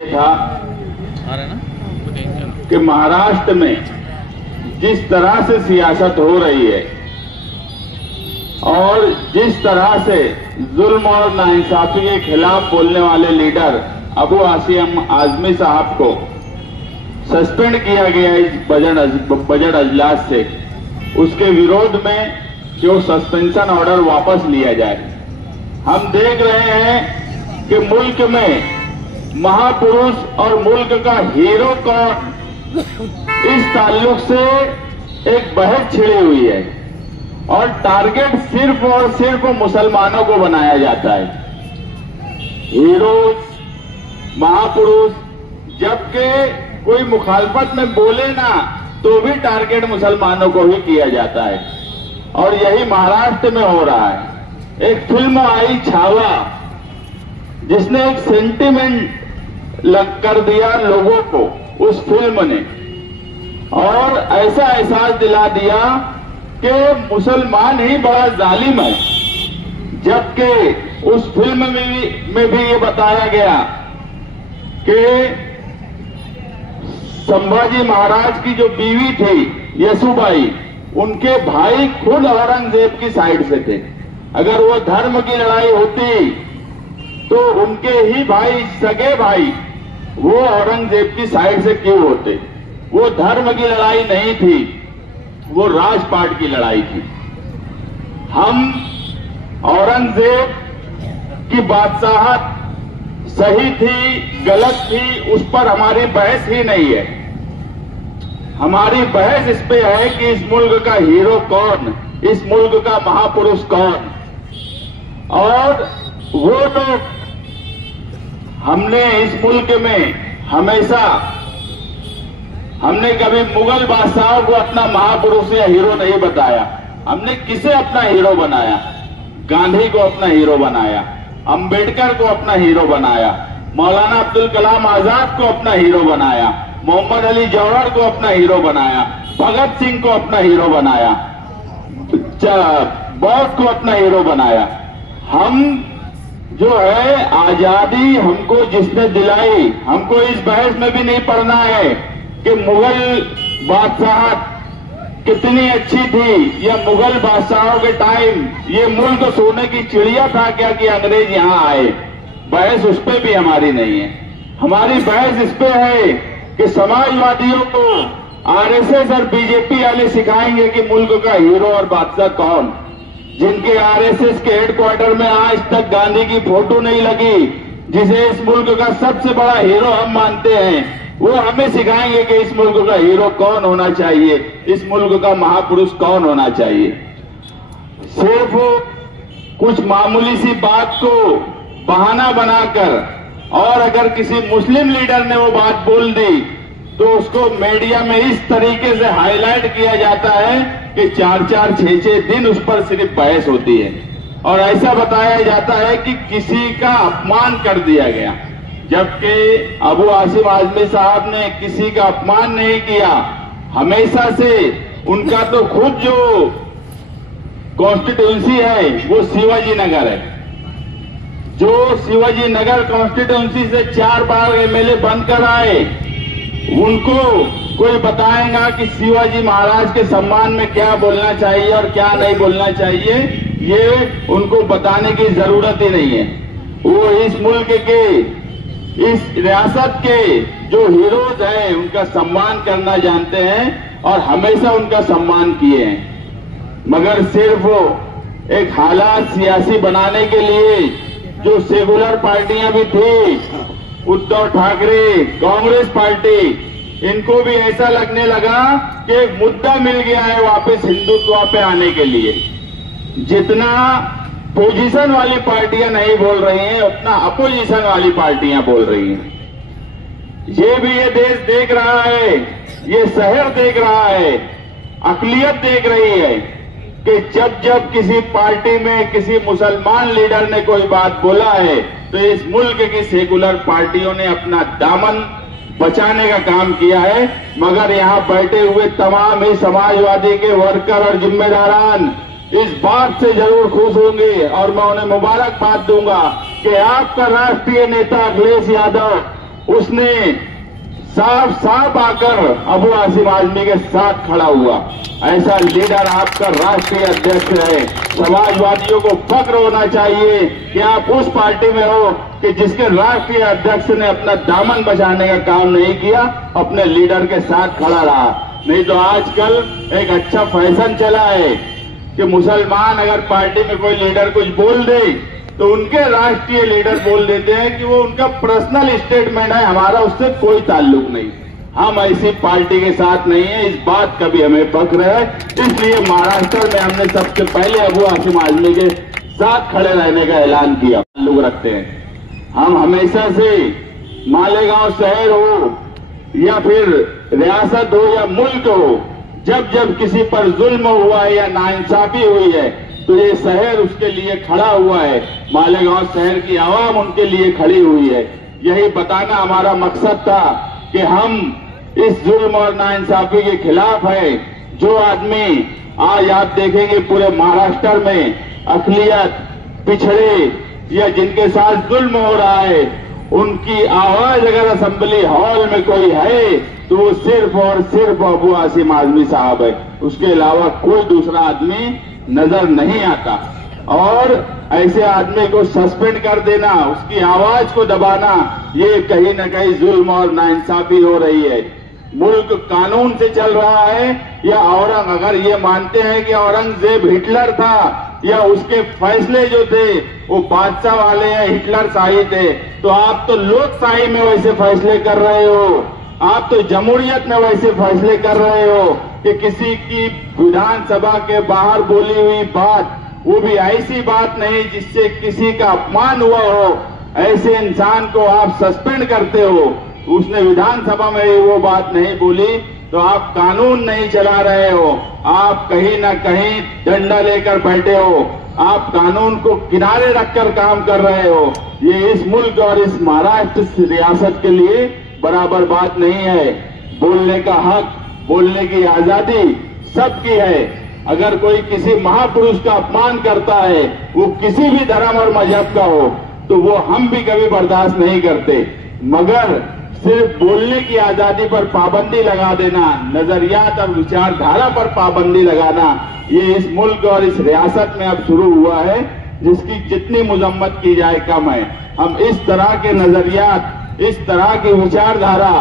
था कि महाराष्ट्र में जिस तरह से सियासत हो रही है और जिस तरह से जुल्म और नाइंसाफी के खिलाफ बोलने वाले लीडर अबू आसिम आजमी साहब को सस्पेंड किया गया इस बजट अजलास से, उसके विरोध में कि वो सस्पेंशन ऑर्डर वापस लिया जाए। हम देख रहे हैं कि मुल्क में महापुरुष और मुल्क का हीरो कौन, इस ताल्लुक से एक बहस छिड़ी हुई है और टारगेट सिर्फ और सिर्फ मुसलमानों को बनाया जाता है। हीरोज, महापुरुष, जबकि कोई मुखालफत में बोले ना तो भी टारगेट मुसलमानों को ही किया जाता है और यही महाराष्ट्र में हो रहा है। एक फिल्म आई छावा, जिसने एक सेंटिमेंट लग कर दिया लोगों को उस फिल्म ने और ऐसा एहसास दिला दिया कि मुसलमान ही बड़ा जालिम है, जबकि उस फिल्म में भी ये बताया गया कि संभाजी महाराज की जो बीवी थी यसुबाई, उनके भाई खुद औरंगजेब की साइड से थे। अगर वो धर्म की लड़ाई होती तो उनके ही भाई, सगे भाई, वो औरंगजेब की साइड से क्यों होते? वो धर्म की लड़ाई नहीं थी, वो राजपाट की लड़ाई थी। हम औरंगजेब की बादशाहत सही थी गलत थी, उस पर हमारी बहस ही नहीं है। हमारी बहस इस पे है कि इस मुल्क का हीरो कौन, इस मुल्क का महापुरुष कौन। और वो लोग, हमने इस मुल्क में हमेशा, हमने कभी मुगल बादशाहों को अपना महापुरुष या हीरो नहीं बताया। हमने किसे अपना हीरो बनाया? गांधी को अपना हीरो बनाया, अंबेडकर को अपना हीरो बनाया, मौलाना अब्दुल कलाम आजाद को अपना हीरो बनाया, मोहम्मद अली जौहर को अपना हीरो बनाया, भगत सिंह को अपना हीरो बनाया, बोस को अपना हीरो बनाया। हम जो है आजादी हमको जिसने दिलाई, हमको इस बहस में भी नहीं पड़ना है कि मुगल बादशाहत कितनी अच्छी थी या मुगल बादशाहों के टाइम ये मुल्क सोने की चिड़िया था क्या कि अंग्रेज यहां आए। बहस उस पर भी हमारी नहीं है। हमारी बहस इस पे है कि समाजवादियों को आरएसएस और बीजेपी वाले सिखाएंगे कि मुल्क का हीरो और बादशाह कौन। जिनके आरएसएस के हेडक्वार्टर में आज तक गांधी की फोटो नहीं लगी, जिसे इस मुल्क का सबसे बड़ा हीरो हम मानते हैं, वो हमें सिखाएंगे कि इस मुल्क का हीरो कौन होना चाहिए, इस मुल्क का महापुरुष कौन होना चाहिए। सिर्फ कुछ मामूली सी बात को बहाना बनाकर, और अगर किसी मुस्लिम लीडर ने वो बात बोल दी तो उसको मीडिया में इस तरीके से हाईलाइट किया जाता है कि 4-4, 6-6 दिन उस पर सिर्फ बहस होती है और ऐसा बताया जाता है कि किसी का अपमान कर दिया गया, जबकि अबू आसिम आजमी साहब ने किसी का अपमान नहीं किया। हमेशा से उनका तो खुद जो कॉन्स्टिट्यूंसी है वो शिवाजी नगर है। जो शिवाजी नगर कॉन्स्टिट्यूंसी से 4 बार एमएलए बनकर आए, उनको कोई बताएगा कि शिवाजी महाराज के सम्मान में क्या बोलना चाहिए और क्या नहीं बोलना चाहिए, ये उनको बताने की जरूरत ही नहीं है। वो इस मुल्क के, इस रियासत के जो हीरोज हैं उनका सम्मान करना जानते हैं और हमेशा उनका सम्मान किए हैं। मगर सिर्फ एक हालात सियासी बनाने के लिए जो सेकुलर पार्टियां भी थी, उद्धव ठाकरे, कांग्रेस पार्टी, इनको भी ऐसा लगने लगा कि एक मुद्दा मिल गया है वापस हिंदुत्व पे आने के लिए। जितना पोजीशन वाली पार्टियां नहीं बोल रही हैं, उतना अपोजिशन वाली पार्टियां बोल रही हैं। ये देश देख रहा है, ये शहर देख रहा है, अकलियत देख रही है कि जब जब किसी पार्टी में किसी मुसलमान लीडर ने कोई बात बोला है तो इस मुल्क की सेकुलर पार्टियों ने अपना दामन बचाने का काम किया है। मगर यहां बैठे हुए तमाम ही समाजवादी के वर्कर और जिम्मेदारान इस बात से जरूर खुश होंगे और मैं उन्हें मुबारकबाद दूंगा कि आपका राष्ट्रीय नेता अखिलेश यादव उसने साफ साफ आकर अबू आसिम आजमी के साथ खड़ा हुआ। ऐसा लीडर आपका राष्ट्रीय अध्यक्ष है। समाजवादियों को फक्र होना चाहिए कि आप उस पार्टी में हो कि जिसके राष्ट्रीय अध्यक्ष ने अपना दामन बचाने का काम नहीं किया, अपने लीडर के साथ खड़ा रहा। नहीं तो आजकल एक अच्छा फैशन चला है कि मुसलमान अगर पार्टी में कोई लीडर कुछ बोल दे तो उनके राष्ट्रीय लीडर बोल देते हैं कि वो उनका पर्सनल स्टेटमेंट है, हमारा उससे कोई ताल्लुक नहीं। हम ऐसी पार्टी के साथ नहीं है, इस बात का भी हमें फक्र है। इसलिए महाराष्ट्र में हमने सबसे पहले अबू आसिम आजमी के साथ खड़े रहने का ऐलान किया। ताल्लुक रखते हैं हम हमेशा से, मालेगांव शहर हो या फिर रियासत हो या मुल्क हो, जब जब किसी पर जुल्म हुआ है या नाइंसाफी हुई है तो ये शहर उसके लिए खड़ा हुआ है। मालेगांव शहर की आवाम उनके लिए खड़ी हुई है। यही बताना हमारा मकसद था कि हम इस जुल्म और नाइंसाफी के खिलाफ है। जो आदमी आज आप देखेंगे पूरे महाराष्ट्र में अकलियत, पिछड़े या जिनके साथ जुल्म हो रहा है, उनकी आवाज अगर असेंबली हॉल में कोई है तो वो सिर्फ और सिर्फ अबू आसिम आजमी साहब है। उसके अलावा कोई दूसरा आदमी नजर नहीं आता। और ऐसे आदमी को सस्पेंड कर देना, उसकी आवाज को दबाना, ये कहीं न कहीं जुल्म और नाइंसाफी हो रही है। मुल्क कानून से चल रहा है या अगर ये मानते हैं कि औरंगजेब हिटलर था या उसके फैसले जो थे वो बादशाह वाले या हिटलर शाही थे, तो आप तो लोकशाही में वैसे फैसले कर रहे हो, आप तो जमहूरियत में वैसे फैसले कर रहे हो कि किसी की विधानसभा के बाहर बोली हुई बात, वो भी ऐसी बात नहीं जिससे किसी का अपमान हुआ हो, ऐसे इंसान को आप सस्पेंड करते हो। उसने विधानसभा में वो बात नहीं बोली तो आप कानून नहीं चला रहे हो, आप कहीं ना कहीं डंडा लेकर बैठे हो, आप कानून को किनारे रखकर काम कर रहे हो। ये इस मुल्क और इस महाराष्ट्र रियासत के लिए बराबर बात नहीं है। बोलने का हक, बोलने की आजादी सबकी है। अगर कोई किसी महापुरुष का अपमान करता है, वो किसी भी धर्म और मजहब का हो, तो वो हम भी कभी बर्दाश्त नहीं करते। मगर सिर्फ बोलने की आजादी पर पाबंदी लगा देना, नजरियात और विचारधारा पर पाबंदी लगाना, ये इस मुल्क और इस रियासत में अब शुरू हुआ है, जिसकी जितनी मजम्मत की जाए कम है। हम इस तरह के नजरियात, इस तरह की विचारधारा,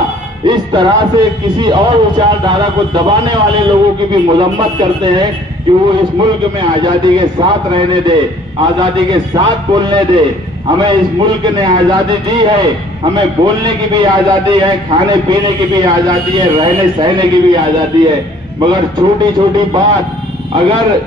इस तरह से किसी और विचारधारा को दबाने वाले लोगों की भी मजम्मत करते हैं कि वो इस मुल्क में आजादी के साथ रहने दे, आजादी के साथ बोलने दे। हमें इस मुल्क ने आजादी दी है, हमें बोलने की भी आजादी है, खाने पीने की भी आजादी है, रहने सहने की भी आजादी है। मगर छोटी छोटी बात, अगर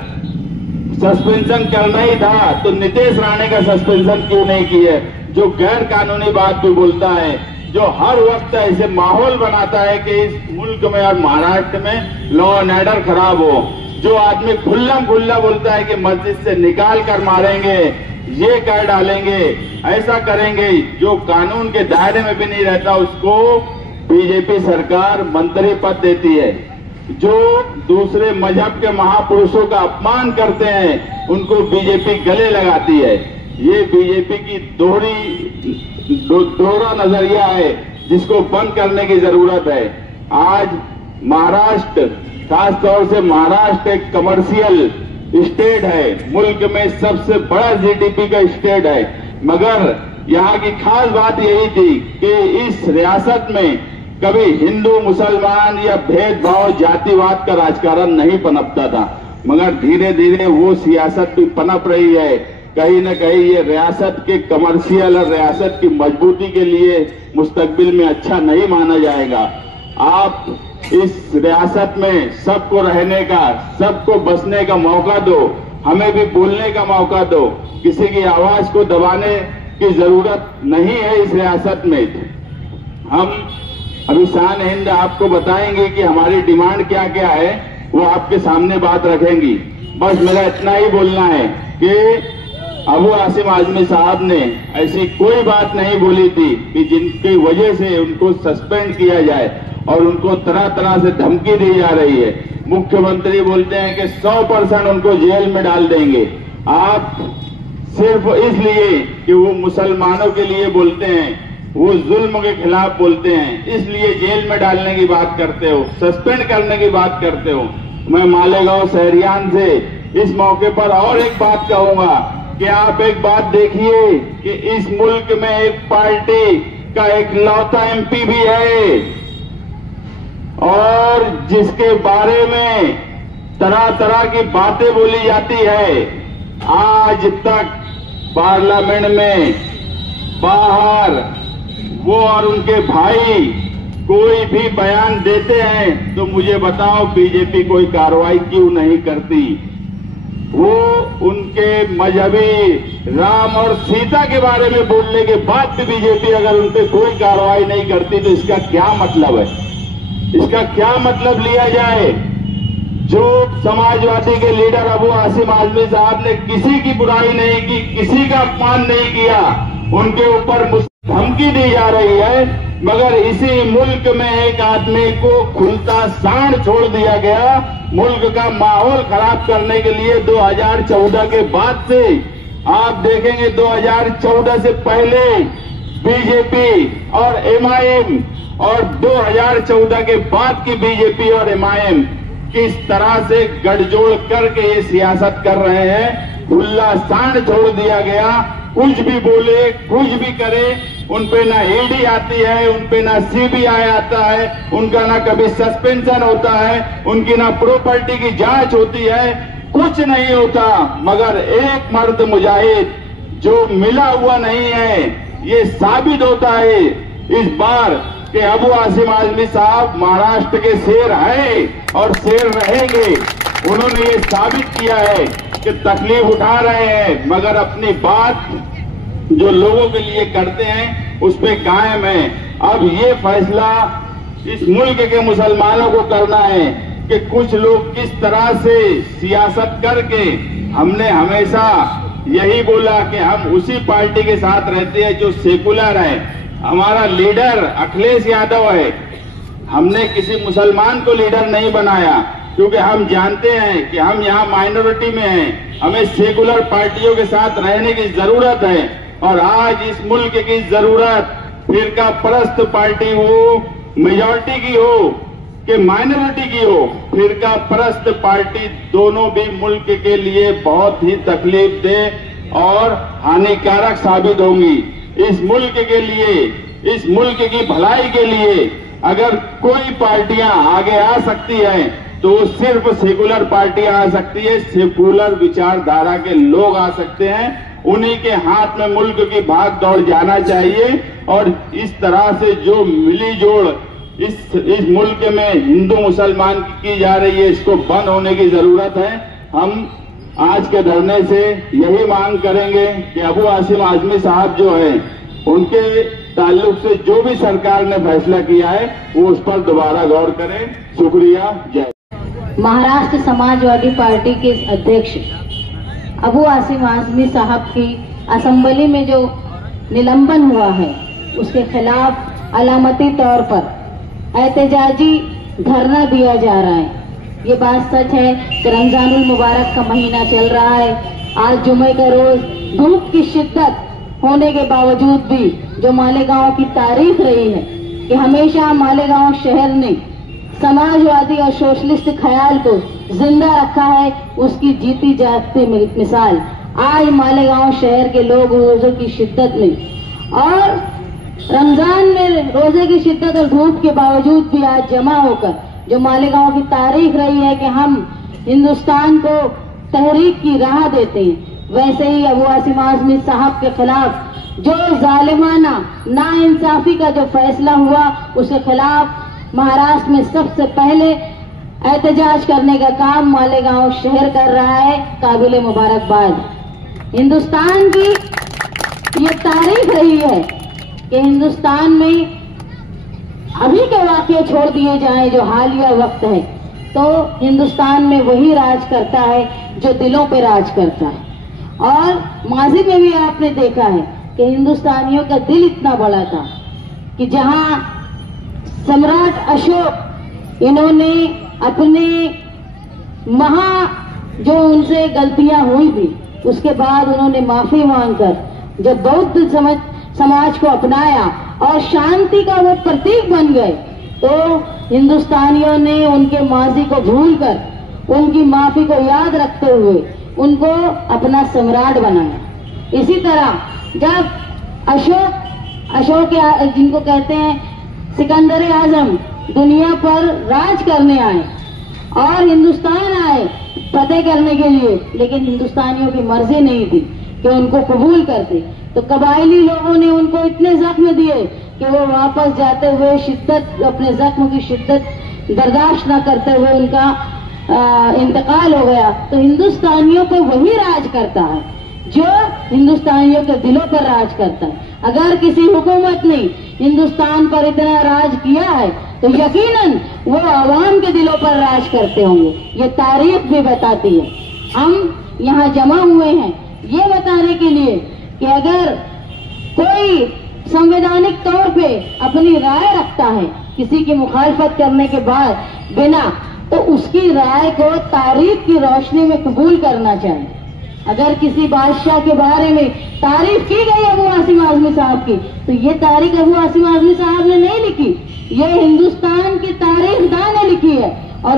सस्पेंशन करना ही था तो नितेश राणे का सस्पेंशन क्यों नहीं किया? जो गैर कानूनी बात भी बोलता है, जो हर वक्त ऐसे माहौल बनाता है कि इस मुल्क में और महाराष्ट्र में लॉ एंड ऑर्डर खराब हो, जो आदमी खुल्लम खुल्ला बोलता है कि मस्जिद से निकाल कर मारेंगे, ये कर डालेंगे, ऐसा करेंगे, जो कानून के दायरे में भी नहीं रहता, उसको बीजेपी सरकार मंत्री पद देती है। जो दूसरे मजहब के महापुरुषों का अपमान करते हैं, उनको बीजेपी गले लगाती है। ये बीजेपी की दोहरा नजरिया है, जिसको बंद करने की जरूरत है। आज महाराष्ट्र, खासतौर से महाराष्ट्र एक कमर्शियल स्टेट है, मुल्क में सबसे बड़ा जीडीपी का स्टेट है। मगर यहाँ की खास बात यही थी कि इस रियासत में कभी हिंदू मुसलमान या भेदभाव जातिवाद का राजकारण नहीं पनपता था। मगर धीरे धीरे वो सियासत भी पनप रही है। कहीं न कहीं ये रियासत के कमर्शियल और रियासत की मजबूती के लिए मुस्तकबिल में अच्छा नहीं माना जाएगा। आप इस रियासत में सबको रहने का, सबको बसने का मौका दो, हमें भी बोलने का मौका दो। किसी की आवाज को दबाने की जरूरत नहीं है इस रियासत में। हम अभी शान हिंद आपको बताएंगे कि हमारी डिमांड क्या क्या है, वो आपके सामने बात रखेंगी। बस मेरा इतना ही बोलना है कि अबू आसिम आजमी साहब ने ऐसी कोई बात नहीं बोली थी कि जिनकी वजह से उनको सस्पेंड किया जाए और उनको तरह तरह से धमकी दी जा रही है। मुख्यमंत्री बोलते हैं कि 100% उनको जेल में डाल देंगे। आप सिर्फ इसलिए कि वो मुसलमानों के लिए बोलते हैं, वो जुल्म के खिलाफ बोलते हैं, इसलिए जेल में डालने की बात करते हो, सस्पेंड करने की बात करते हो। मैं मालेगांव शहरियान से इस मौके पर और एक बात कहूंगा कि आप एक बात देखिए कि इस मुल्क में एक पार्टी का एक लौता एमपी भी है और जिसके बारे में तरह तरह की बातें बोली जाती है। आज तक पार्लियामेंट में बाहर वो और उनके भाई कोई भी बयान देते हैं तो मुझे बताओ बीजेपी कोई कार्रवाई क्यों नहीं करती? वो उनके मजहबी राम और सीता के बारे में बोलने के बाद भी बीजेपी अगर उन पर कोई कार्रवाई नहीं करती तो इसका क्या मतलब है? इसका क्या मतलब लिया जाए? जो समाजवादी के लीडर अबू आसिम आजमी साहब ने किसी की बुराई नहीं की, किसी का अपमान नहीं किया, उनके ऊपर धमकी दी जा रही है, मगर इसी मुल्क में एक आदमी को खुलता सांड छोड़ दिया गया मुल्क का माहौल खराब करने के लिए। 2014 के बाद से आप देखेंगे 2014 से पहले बीजेपी और एमआईएम और 2014 के बाद की बीजेपी और एमआईएम किस तरह से गठजोड़ करके ये सियासत कर रहे हैं। खुला सांड छोड़ दिया गया, कुछ भी बोले कुछ भी करे, उनपे ना ईडी आती है, उनपे ना सीबीआई आता है, उनका ना कभी सस्पेंशन होता है, उनकी ना प्रॉपर्टी की जांच होती है, कुछ नहीं होता। मगर एक मर्द मुजाहिद जो मिला हुआ नहीं है, ये साबित होता है इस बार कि अबू आसिम आजमी साहब महाराष्ट्र के शेर है और शेर रहेंगे। उन्होंने ये साबित किया है कि तकलीफ उठा रहे हैं मगर अपनी बात जो लोगों के लिए करते हैं उस पे कायम है। अब ये फैसला इस मुल्क के मुसलमानों को करना है कि कुछ लोग किस तरह से सियासत करके, हमने हमेशा यही बोला कि हम उसी पार्टी के साथ रहते हैं जो सेकुलर है। हमारा लीडर अखिलेश यादव है, हमने किसी मुसलमान को लीडर नहीं बनाया क्योंकि हम जानते हैं कि हम यहाँ माइनॉरिटी में हैं, हमें सेकुलर पार्टियों के साथ रहने की जरूरत है। और आज इस मुल्क की जरूरत फिरका परस्त पार्टी हो, मेजॉरिटी की हो कि माइनॉरिटी की हो, फिरका परस्त पार्टी दोनों भी मुल्क के लिए बहुत ही तकलीफ दे और हानिकारक साबित होंगी। इस मुल्क के लिए, इस मुल्क की भलाई के लिए अगर कोई पार्टियां आगे आ सकती हैं तो सिर्फ सेकुलर पार्टियां आ सकती है, सेकुलर विचारधारा के लोग आ सकते हैं। उन्हीं के हाथ में मुल्क की भाग दौड़ जाना चाहिए और इस तरह से जो मिली जोड़ इस मुल्क में हिंदू मुसलमान की जा रही है, इसको बंद होने की जरूरत है। हम आज के धरने से यही मांग करेंगे कि अबू आसिम आजमी साहब जो हैं, उनके ताल्लुक से जो भी सरकार ने फैसला किया है वो उस पर दोबारा गौर करें। शुक्रिया, जय। महाराष्ट्र समाजवादी पार्टी के अध्यक्ष अबू आसिम आजमी साहब की असेंबली में जो निलंबन हुआ है उसके खिलाफ अलामती तौर पर एहतजाजी धरना दिया जा रहा है। ये बात सच है कि रमजानुल मुबारक का महीना चल रहा है। आज जुमे का रोज धूप की शिद्दत होने के बावजूद भी जो मालेगांव की तारीख रही है कि हमेशा मालेगांव शहर ने समाजवादी और सोशलिस्ट ख्याल को जिंदा रखा है, उसकी जीती जागती मिसाल आज मालेगांव शहर के लोग रोजे की शिद्दत में और रमजान में रोजे की शिद्दत और धूप के बावजूद भी आज जमा होकर जो मालेगांव की तारीख रही है कि हम हिंदुस्तान को तहरीक की राह देते हैं, वैसे ही अबू आसिम आजमी साहब के खिलाफ जो जालिमाना नाइंसाफी का जो फैसला हुआ उसके खिलाफ महाराष्ट्र में सबसे पहले एहतजाज करने का काम मालेगांव शहर कर रहा है। काबिल मुबारकबाद। हिंदुस्तान की ये तारीख रही है कि हिंदुस्तान में अभी के वाकये छोड़ दिए जाएं जो हालिया वक्त है तो हिंदुस्तान में वही राज करता है जो दिलों पे राज करता है। और माजी में भी आपने देखा है कि हिंदुस्तानियों का दिल इतना बड़ा था कि जहां सम्राट अशोक इन्होंने अपने जो उनसे गलतियां हुई थी उसके बाद उन्होंने माफी मांगकर जब बौद्ध समाज को अपनाया और शांति का वो प्रतीक बन गए, तो हिंदुस्तानियों ने उनके माजी को भूलकर, उनकी माफी को याद रखते हुए उनको अपना सम्राट बनाया। इसी तरह जब अशोक जिनको कहते हैं सिकंदर आजम दुनिया पर राज करने आए और हिंदुस्तान आए फतेह करने के लिए, लेकिन हिंदुस्तानियों की मर्जी नहीं थी कि उनको कबूल करते, तो कबायली लोगों ने उनको इतने जख्म दिए कि वो वापस जाते हुए अपने जख्म की शिद्दत बर्दाश्त न करते हुए उनका इंतकाल हो गया। तो हिंदुस्तानियों पर वही राज करता है जो हिंदुस्तानियों के दिलों पर राज करता है। अगर किसी हुकूमत ने हिंदुस्तान पर इतना राज किया है तो यकीनन वो आवाम के दिलों पर राज करते होंगे, ये तारीख भी बताती है। हम यहाँ जमा हुए हैं ये बताने के लिए कि अगर कोई संवैधानिक तौर पे अपनी राय रखता है किसी की मुखालफत करने के बाद बिना, तो उसकी राय को तारीख की रोशनी में कबूल करना चाहिए। अगर किसी बादशाह के बारे में तारीफ की गई अबू आसिम आजमी साहब की, तो ये तारीख अबू आसिम आजमी साहब ने नहीं लिखी, ये हिंदुस्तान की तारीखदान ने लिखी है। और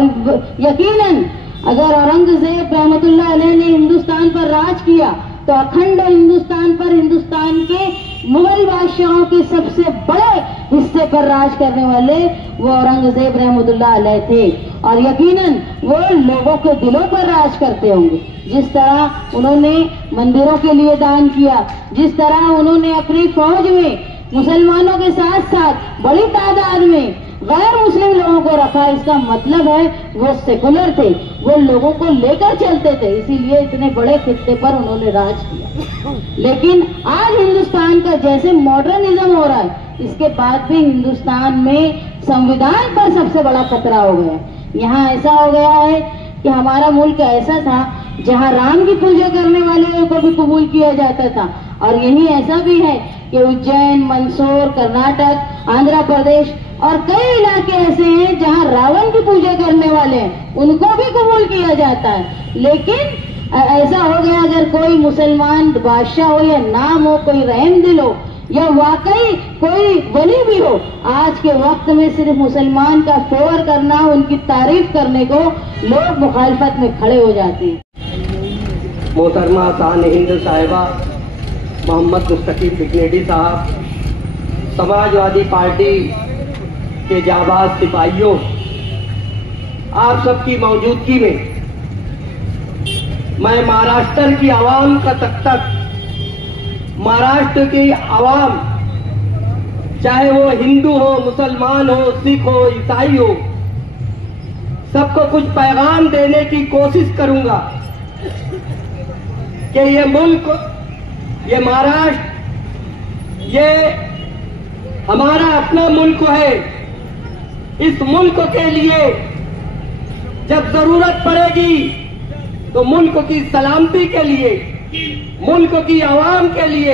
यकीनन अगर औरंगजेब रहमतुल्लाह अलैह ने हिंदुस्तान पर राज किया तो अखंड हिंदुस्तान पर हिंदुस्तान के मुगल बादशाहों के सबसे बड़े हिस्से पर राज करने वाले वो औरंगजेब रहमतुल्लाह अलैह थे, और यकीनन वो लोगों के दिलों पर राज करते होंगे। जिस तरह उन्होंने मंदिरों के लिए दान किया, जिस तरह उन्होंने अपनी फौज में मुसलमानों के साथ साथ बड़ी तादाद में गैर मुस्लिम लोगों को रखा, इसका मतलब है वो सेकुलर थे, वो लोगों को लेकर चलते थे, इसीलिए इतने बड़े खित्ते पर उन्होंने राज किया। लेकिन आज हिंदुस्तान का जैसे मॉडर्निज्म हो रहा है, इसके बाद भी हिंदुस्तान में संविधान पर सबसे बड़ा खतरा हो गया। यहाँ ऐसा हो गया है कि हमारा मुल्क ऐसा था जहाँ राम की पूजा करने वाले को भी कबूल किया जाता था, और यही ऐसा भी है कि उज्जैन, मंदसौर, कर्नाटक, आंध्र प्रदेश और कई इलाके ऐसे हैं जहां रावण की पूजा करने वाले हैं उनको भी कबूल किया जाता है। लेकिन ऐसा हो गया अगर कोई मुसलमान बादशाह हो या नाम हो, कोई रहम दिल हो या वाकई कोई वली भी हो, आज के वक्त में सिर्फ मुसलमान का फेवर करना, उनकी तारीफ करने को लोग मुखालफत में खड़े हो जाते हैं। मोहतरमा शान हिंद साहिबा मोहम्मद मुस्तकीम बिगनेडी साहब, समाजवादी पार्टी के जाबाज सिपाहियों, आप सबकी मौजूदगी में मैं महाराष्ट्र की आवाम का तक महाराष्ट्र की आवाम, चाहे वो हिंदू हो, मुसलमान हो, सिख हो, ईसाई हो, सबको कुछ पैगाम देने की कोशिश करूंगा कि ये मुल्क, ये महाराष्ट्र, ये हमारा अपना मुल्क है। इस मुल्क के लिए जब जरूरत पड़ेगी तो मुल्क की सलामती के लिए, मुल्क की आवाम के लिए,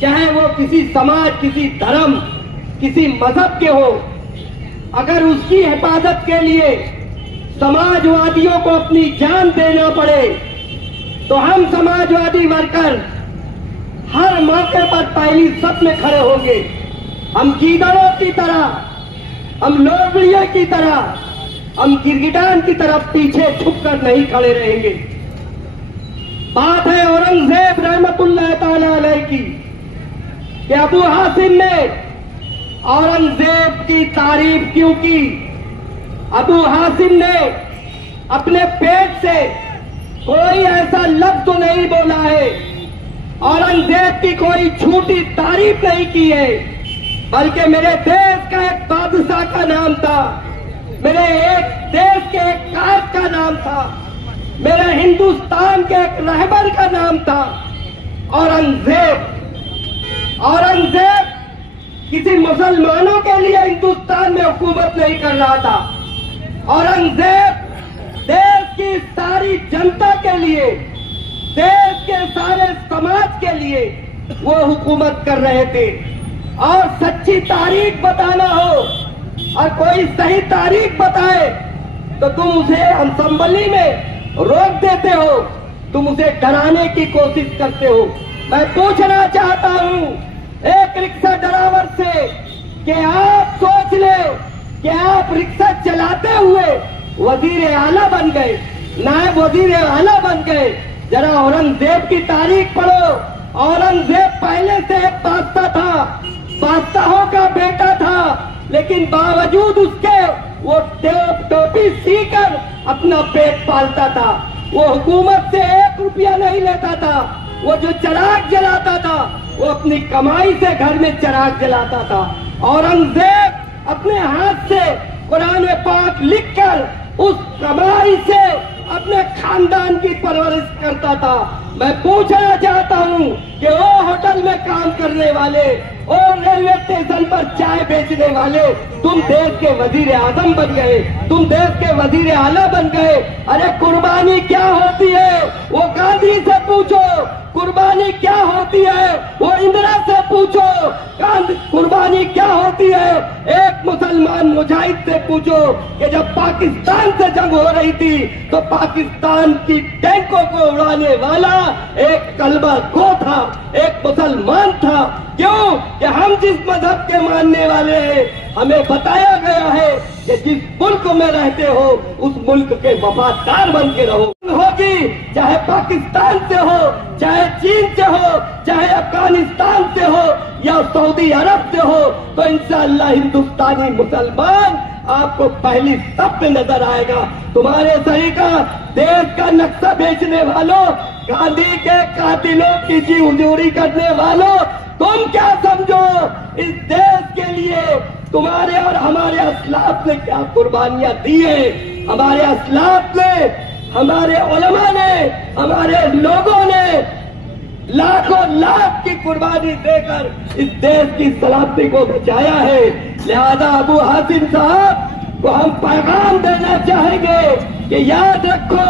चाहे वो किसी समाज, किसी धर्म, किसी मजहब के हो, अगर उसकी हिफाजत के लिए समाजवादियों को अपनी जान देना पड़े तो हम समाजवादी वर्कर हर मौके पर पहली सफ में खड़े होंगे। हम गीदड़ों की तरह, हम लोमड़ियों की तरह, हम गिरगिटान की तरफ पीछे छुपकर नहीं खड़े रहेंगे। बात है औरंगजेब रहमतुल्लाह ताला अलैह की कि अबू हासिम ने औरंगजेब की तारीफ क्यों की? अबू हासिम ने अपने पेट से कोई ऐसा लफ्ज तो नहीं बोला है, औरंगजेब की कोई झूठी तारीफ नहीं की है, बल्कि मेरे देश का एक बादशाह का नाम था, मेरे एक देश के एक कायद का नाम था, मेरे हिंदुस्तान के एक रहबर का नाम था औरंगजेब। औरंगजेब किसी मुसलमानों के लिए हिंदुस्तान में हुकूमत नहीं कर रहा था, औरंगजेब देश की सारी जनता के लिए, देश के सारे समाज के लिए वो हुकूमत कर रहे थे। और सच्ची तारीख बताना हो और कोई सही तारीख बताए तो तुम उसे असेंबली में रोक देते हो, तुम उसे डराने की कोशिश करते हो। मैं पूछना चाहता हूं एक रिक्शा ड्राइवर से कि आप सोच ले कि आप रिक्शा चलाते हुए वजीर आला बन गए, नायब वजीर आला बन गए। जरा औरंगजेब की तारीख पढ़ो। औरंगजेब पहले से एक बादशाह था, बादशाहों का बेटा था, लेकिन बावजूद उसके वो टोपी सीकर अपना पेट पालता था। वो हुकूमत से 1 रुपया नहीं लेता था। वो जो चिराग जलाता था वो अपनी कमाई से घर में चिराग जलाता था। औरंगजेब अपने हाथ से कुरान पाक लिखकर उस कमाई से अपने खानदान की परवरिश करता था। मैं पूछना चाहता हूँ कि वो होटल में काम करने वाले और रेलवे स्टेशन पर चाय बेचने वाले, तुम देश के वजीर आजम बन गए, तुम देश के वजीर आला बन गए। अरे कुर्बानी क्या होती है वो गांधी से पूछो, कुर्बानी क्या होती है वो इंदिरा से पूछो, कुर्बानी क्या होती है एक मुसलमान मुजाहिद से पूछो कि जब पाकिस्तान से जंग हो रही थी तो पाकिस्तान की टैंकों को उड़ाने वाला एक कलमा गो था, एक मुसलमान था। क्यों कि हम जिस मजहब के मानने वाले हैं, हमें बताया गया है कि जिस मुल्क में रहते हो उस मुल्क के वफादार बन के रहो। होगी चाहे पाकिस्तान से हो, चाहे चीन से हो, चाहे अफगानिस्तान से हो या सऊदी अरब से हो, तो इंशाअल्लाह हिंदुस्तानी मुसलमान आपको पहली सब में नजर आएगा। तुम्हारे सही का देश का नक्शा बेचने वालों, गांधी के कातिलों की जी हुजूरी करने वालों, तुम क्या समझो इस देश के लिए तुम्हारे और हमारे असलाफ ने क्या कुर्बानियां दी है। हमारे असलाफ ने, हमारे उलमा ने, हमारे लोगों ने लाखों लाख की कुर्बानी देकर इस देश की सलामती को बचाया है। लिहाजा अबू हासिम साहब को हम पैगाम देना चाहेंगे कि याद रखो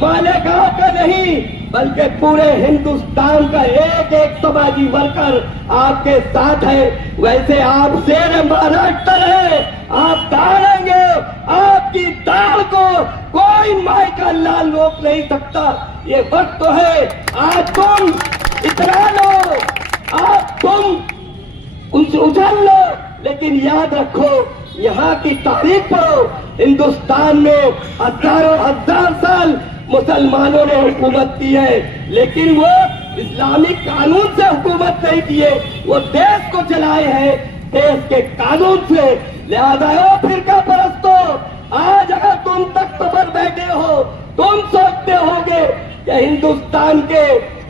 मालेगांव का नहीं बल्कि पूरे हिंदुस्तान का एक एक समाजी वर्कर आपके साथ है। वैसे आप शेर महाराष्ट्र है, आप दाड़ेंगे, आपकी दाड़ को कोई माई का लाल रोक नहीं सकता। ये वक्त तो है आज तुम इतना लो, आप तुम उनसे उछल लो, लेकिन याद रखो यहाँ की तारीख पढ़ो। हिंदुस्तान में हजारों हजार साल मुसलमानों ने हुकूमत की है, लेकिन वो इस्लामिक कानून से हुकूमत नहीं की है, वो देश को चलाए हैं देश के कानून से। लिहाजा ओ फिरका परस्तो, आज अगर तुम तख्त पर बैठे हो, तुम सोचते होगे कि हिंदुस्तान के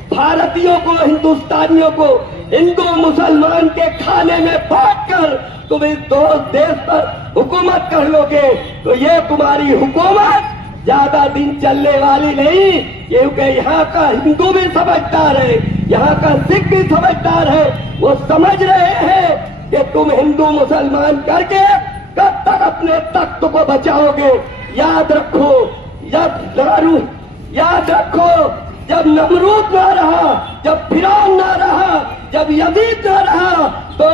भारतीयों को, हिंदुस्तानियों को हिंदू मुसलमान के खाने में बांटकर तुम इस देश पर हुकूमत कर लोगे, तो ये तुम्हारी हुकूमत ज्यादा दिन चलने वाली नहीं। क्योंकि यहाँ का हिंदू भी समझदार है, यहाँ का सिख भी समझदार है। वो समझ रहे हैं कि तुम हिंदू मुसलमान करके कब तक अपने तख्त को बचाओगे। याद रखो याद रखो जब नमरूद ना रहा, जब फिरौन ना रहा, जब यजीद ना रहा, तो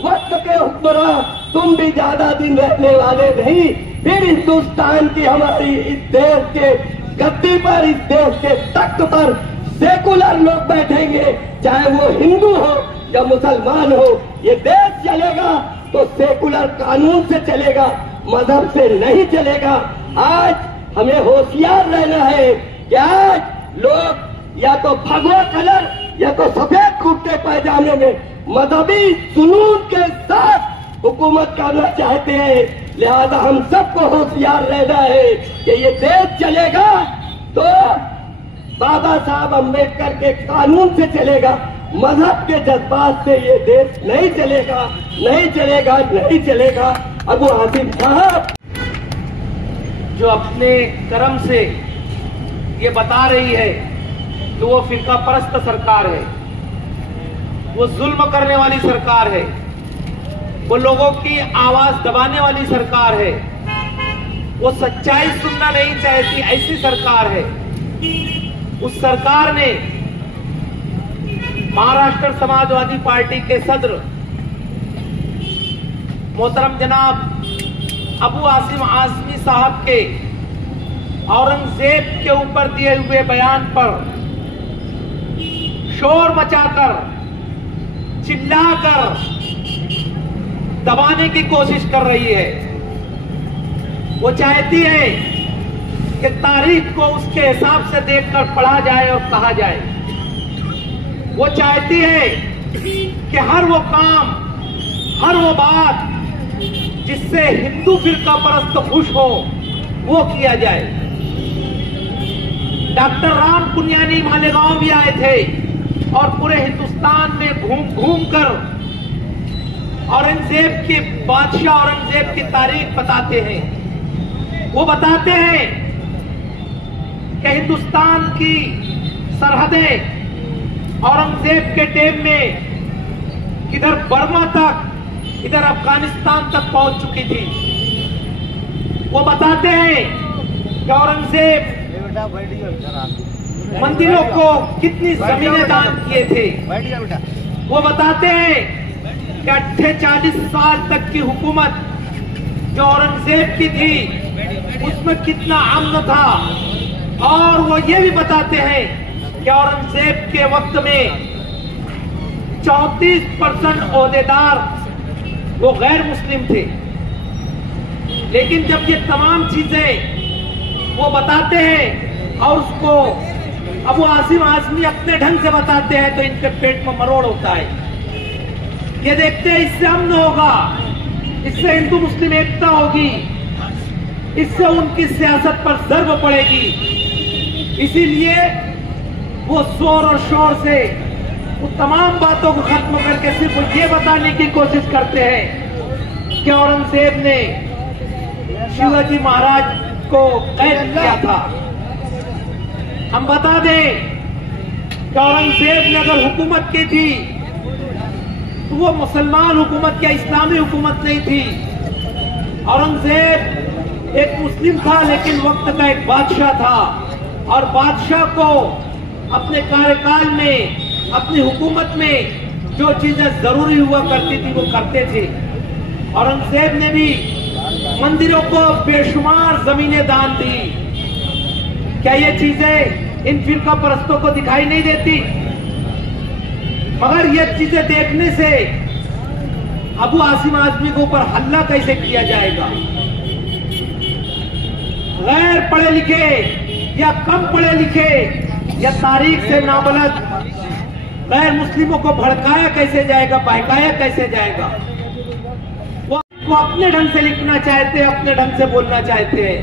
वक्त के हुक्मरान तुम भी ज्यादा दिन रहने वाले नहीं। फिर हिंदुस्तान की हमारी इस देश के गद्दी पर, इस देश के तख्त पर सेकुलर लोग बैठेंगे, चाहे वो हिंदू हो या मुसलमान हो। ये देश चलेगा तो सेकुलर कानून से चलेगा, मजहब से नहीं चलेगा। आज हमें होशियार रहना है कि आज लोग या तो भगवा कलर या तो सफेद कुर्ते पैजामे में मजहबी जुनून के साथ हुकूमत करना चाहते हैं। लिहाजा हम सबको होशियार रहना है कि ये देश चलेगा तो बाबा साहब अम्बेडकर के कानून से चलेगा, मजहब के जज्बात से ये देश नहीं चलेगा, नहीं चलेगा, नहीं चलेगा। अबू हासिम साहब जो अपने कर्म से ये बता रही है कि वो फिरका परस्त सरकार है, वो जुल्म करने वाली सरकार है, वो लोगों की आवाज दबाने वाली सरकार है, वो सच्चाई सुनना नहीं चाहती ऐसी सरकार है। उस सरकार ने महाराष्ट्र समाजवादी पार्टी के सदर मोहतरम जनाब अबू हासिम आजमी साहब के औरंगजेब के ऊपर दिए हुए बयान पर शोर मचाकर चिल्लाकर दबाने की कोशिश कर रही है। वो चाहती है कि तारीख को उसके हिसाब से देखकर पढ़ा जाए और कहा जाए। वो चाहती है कि हर वो काम, हर वो बात जिससे हिंदू फिरका परस्त खुश हो वो किया जाए। डॉक्टर राम पुनियानी मालेगांव भी आए थे और पूरे हिंदुस्तान में घूम घूम कर औरंगजेब के बादशाह औरंगजेब की तारीख बताते हैं। वो बताते हैं कि हिंदुस्तान की सरहदें औरंगजेब के टाइम में इधर बर्मा तक, इधर अफगानिस्तान तक पहुंच चुकी थी। वो बताते हैं कि औरंगजेब मंदिरों को कितनी जमीनें दान किए थे। वो बताते हैं कि 40 साल तक की हुकूमत जो औरंगजेब की थी उसमें कितना अमन था। और वो ये भी बताते हैं कि औरंगजेब के वक्त में 34% ओहदेदार वो गैर मुस्लिम थे। लेकिन जब ये तमाम चीजें वो बताते हैं और उसको अबू आसिम आजमी अपने ढंग से बताते हैं तो इनके पेट में मरोड़ होता है। ये देखते हैं इससे अमन होगा, इससे हिंदू मुस्लिम एकता होगी, इससे उनकी सियासत पर ज़र्ब पड़ेगी। इसीलिए वो जोर और शोर से वो तमाम बातों को खत्म करके सिर्फ ये बताने की कोशिश करते हैं कि औरंगजेब ने शिवाजी महाराज को कैद किया था। हम बता दें कि औरंगजेब ने अगर हुकूमत की थी तो वो मुसलमान हुकूमत या इस्लामी हुकूमत नहीं थी। औरंगजेब एक मुस्लिम था लेकिन वक्त का एक बादशाह था और बादशाह को अपने कार्यकाल में, अपनी हुकूमत में जो चीजें जरूरी हुआ करती थी वो करते थे। औरंगजेब ने भी मंदिरों को बेशुमार जमीनें दान दी। क्या ये चीजें इन फिरका परस्तों को दिखाई नहीं देती? मगर ये चीजें देखने से अबू आसिम आजमी के ऊपर हल्ला कैसे किया जाएगा? गैर पढ़े लिखे या कम पढ़े लिखे या तारीख से नाबलद गैर मुस्लिमों को भड़काया कैसे जाएगा, बहकाया कैसे जाएगा? वो अपने ढंग से लिखना चाहते हैं, अपने ढंग से बोलना चाहते हैं।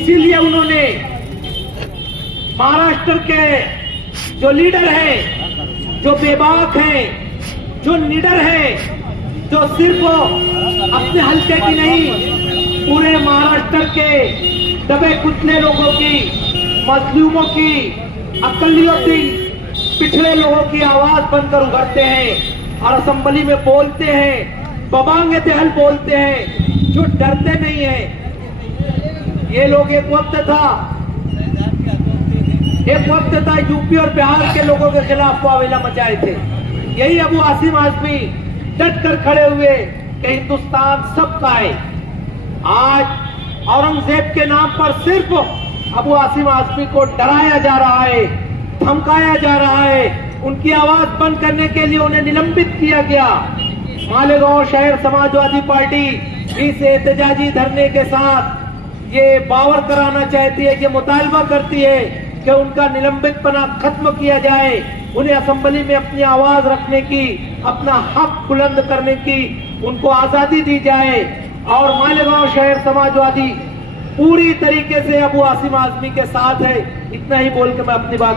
इसीलिए उन्होंने महाराष्ट्र के जो लीडर हैं, जो बेबाक हैं, जो निडर हैं, जो सिर्फ अपने हल्के की नहीं पूरे महाराष्ट्र के दबे कुचले लोगों की, मजलूमों की, अकलियती पिछड़े लोगों की आवाज बनकर उभरते हैं और असेंबली में बोलते हैं, बबांगे तेहल बोलते हैं, जो डरते नहीं हैं। ये लोग एक वक्त था यूपी और बिहार के लोगों के खिलाफ वावेला मचाए थे। यही अबू आसिम आजमी डट कर खड़े हुए कि हिंदुस्तान सबका है। आज औरंगजेब के नाम पर सिर्फ अबू आसिम आजमी को डराया जा रहा है, धमकाया जा रहा है। उनकी आवाज बंद करने के लिए उन्हें निलंबित किया गया। मालेगांव शहर समाजवादी पार्टी इस एहतजाजी धरने के साथ ये बावर कराना चाहती है, ये मुतालबा करती है कि उनका निलंबितपना खत्म किया जाए, उन्हें असेंबली में अपनी आवाज रखने की, अपना हक बुलंद करने की उनको आजादी दी जाए। और मालेगांव शहर समाजवादी पूरी तरीके से अबू आसिम आजमी के साथ है। इतना ही बोल के मैं अपनी बात